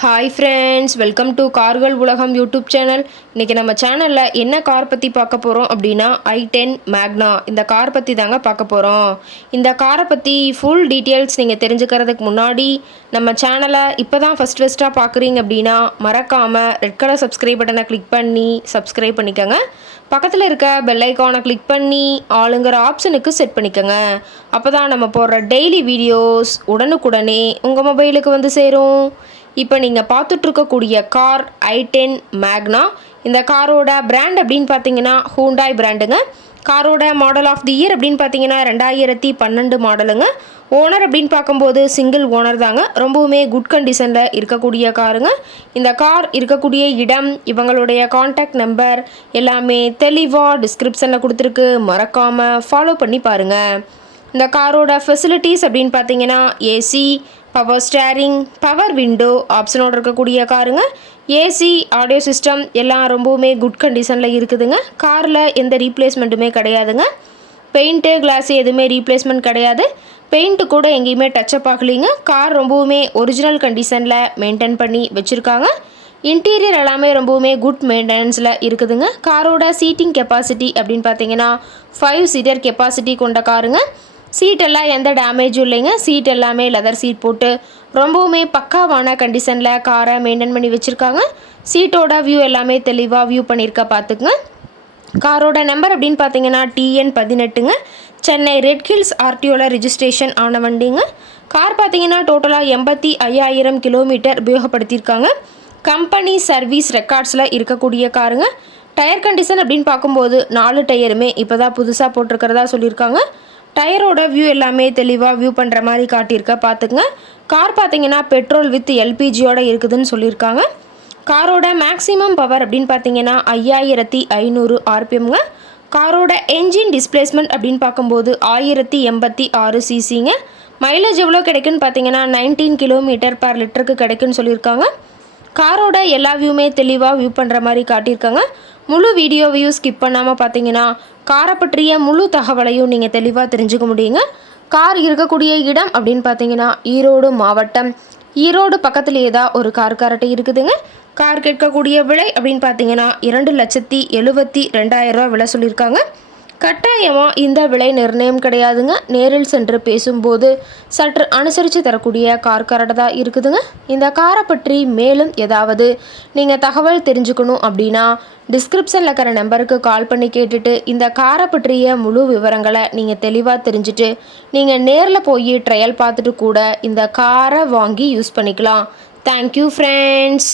Hi friends, welcome to கார்கள் உலகம் YouTube channel. இன்றைக்கி நம்ம சேனலில் என்ன கார் பற்றி பார்க்க போகிறோம் அப்படின்னா i10 மேக்னா இந்த கார் பற்றி தாங்க பார்க்க போகிறோம். இந்த காரை பற்றி ஃபுல் டீட்டெயில்ஸ் நீங்கள் தெரிஞ்சுக்கிறதுக்கு முன்னாடி நம்ம சேனலை இப்போ தான் ஃபஸ்ட்டாக பார்க்குறீங்க அப்படின்னா மறக்காமல் ரெட் கலர் சப்ஸ்கிரைப் பட்டனை கிளிக் பண்ணி சப்ஸ்கிரைப் பண்ணிக்கோங்க. பக்கத்தில் இருக்க பெல் ஐக்கானை கிளிக் பண்ணி ஆளுங்கிற ஆப்ஷனுக்கு செட் பண்ணிக்கோங்க. அப்போ தான் நம்ம போடுற டெய்லி வீடியோஸ் உடனுக்குடனே உங்கள் மொபைலுக்கு வந்து சேரும். இப்போ நீங்கள் பார்த்துட்ருக்கக்கூடிய கார் i10 மேக்னா. இந்த காரோட பிராண்ட் அப்படின்னு பார்த்தீங்கன்னா ஹூண்டாய் பிராண்டுங்க. காரோட மாடல் ஆஃப் தி இயர் அப்படின்னு பார்த்தீங்கன்னா 2012 மாடலுங்க. ஓனர் அப்படின்னு பார்க்கும்போது சிங்கிள் ஓனர் தாங்க. ரொம்பவுமே குட் கண்டிஷனில் இருக்கக்கூடிய காருங்க. இந்த கார் இருக்கக்கூடிய இடம், இவங்களுடைய காண்டாக்ட் நம்பர் எல்லாமே தெளிவாக டிஸ்கிரிப்ஷனில் கொடுத்துருக்கு. மறக்காமல் ஃபாலோ பண்ணி பாருங்கள். இந்த காரோட ஃபெசிலிட்டிஸ் அப்படின்னு பார்த்தீங்கன்னா AC, power steering, power window ஆப்ஷனோடு இருக்கக்கூடிய காருங்க. ஏசி, ஆடியோ சிஸ்டம் எல்லாம் ரொம்பவுமே குட் கண்டிஷனில் இருக்குதுங்க. காரில் எந்த ரீப்ளேஸ்மெண்ட்டுமே கிடையாதுங்க. பெயிண்ட்டு, கிளாஸு எதுவுமே ரீப்ளேஸ்மெண்ட் கிடையாது. பெயிண்ட்டு கூட எங்கேயுமே டச்சப் ஆகலைங்க. கார் ரொம்பவுமே ஒரிஜினல் கண்டிஷனில் மெயின்டைன் பண்ணி வச்சுருக்காங்க. இன்டீரியர் எல்லாமே ரொம்பவுமே குட் மெயின்டெனன்ஸில் இருக்குதுங்க. காரோட சீட்டிங் கெப்பாசிட்டி அப்படின்னு பார்த்தீங்கன்னா 5 சீட்டர் கெப்பாசிட்டி கொண்ட காருங்க. சீட் எல்லாம் எந்த டேமேஜும் இல்லைங்க. சீட் எல்லாமே லெதர் சீட் போட்டு ரொம்பவுமே பக்காவான கண்டிஷனில் காரை மெயின்டைன் பண்ணி வச்சுருக்காங்க. சீட்டோட வியூ எல்லாமே தெளிவாக வியூ பண்ணியிருக்க பார்த்துக்குங்க. காரோட நம்பர் அப்படின்னு பார்த்தீங்கன்னா TN18ங்க. சென்னை ரெட் ஹில்ஸ் ஆர்டிஓவில் ரிஜிஸ்ட்ரேஷன் ஆன வண்டிங்க. கார் பார்த்தீங்கன்னா டோட்டலாக 85,000 கிலோமீட்டர் உபயோகப்படுத்தியிருக்காங்க. கம்பெனி சர்வீஸ் ரெக்கார்ட்ஸில் இருக்கக்கூடிய காருங்க. டயர் கண்டிஷன் அப்படின்னு பார்க்கும்போது 4 டயருமே இப்போ தான் புதுசாக போட்டிருக்கிறதா சொல்லியிருக்காங்க. டயரோட வியூ எல்லாமே தெளிவாக வியூ பண்ணுற மாதிரி காட்டியிருக்க பார்த்துக்குங்க. கார் பார்த்தீங்கன்னா பெட்ரோல் வித் எல்பிஜியோட இருக்குதுன்னு சொல்லியிருக்காங்க. காரோட மேக்ஸிமம் பவர் அப்படின்னு பார்த்தீங்கன்னா 5500 RPMங்க. காரோட என்ஜின் டிஸ்பிளேஸ்மெண்ட் அப்படின்னு பார்க்கும்போது 1086 சிசிங்க. மைலேஜ் எவ்வளோ கிடைக்குன்னு பார்த்தீங்கன்னா 19 km/லிட்டருக்கு கிடைக்குன்னு சொல்லியிருக்காங்க. காரோட எல்லா வியூமே தெளிவாக வியூ பண்ணுற மாதிரி காட்டியிருக்காங்க. முழு வீடியோவையும் ஸ்கிப் பண்ணாமல் பார்த்தீங்கன்னா காரை பற்றிய முழு தகவலையும் நீங்கள் தெளிவாக தெரிஞ்சுக்க முடியுங்க. கார் இருக்கக்கூடிய இடம் அப்படின்னு பார்த்தீங்கன்னா ஈரோடு மாவட்டம். ஈரோடு பக்கத்துலேயே தான் ஒரு கார் கரெக்டாக இருக்குதுங்க. கார் கேட்கக்கூடிய விலை அப்படின்னு பார்த்தீங்கன்னா 2,72,200 விலை சொல்லியிருக்காங்க. கட்டாயமாக இந்த விலை நிர்ணயம் கிடையாதுங்க. நேரில் சென்று பேசும்போது சற்று அனுசரித்து தரக்கூடிய கார் கரெக்டாக தான் இருக்குதுங்க. இந்த காரை பற்றி மேலும் ஏதாவது நீங்கள் தகவல் தெரிஞ்சுக்கணும் அப்படின்னா டிஸ்கிரிப்ஷனில் இருக்கிற நம்பருக்கு கால் பண்ணி கேட்டுட்டு இந்த காரை பற்றிய முழு விவரங்களை நீங்கள் தெளிவாக தெரிஞ்சுட்டு நீங்கள் நேரில் போய் ட்ரையல் பார்த்துட்டு கூட இந்த காரை வாங்கி யூஸ் பண்ணிக்கலாம். Thank you friends.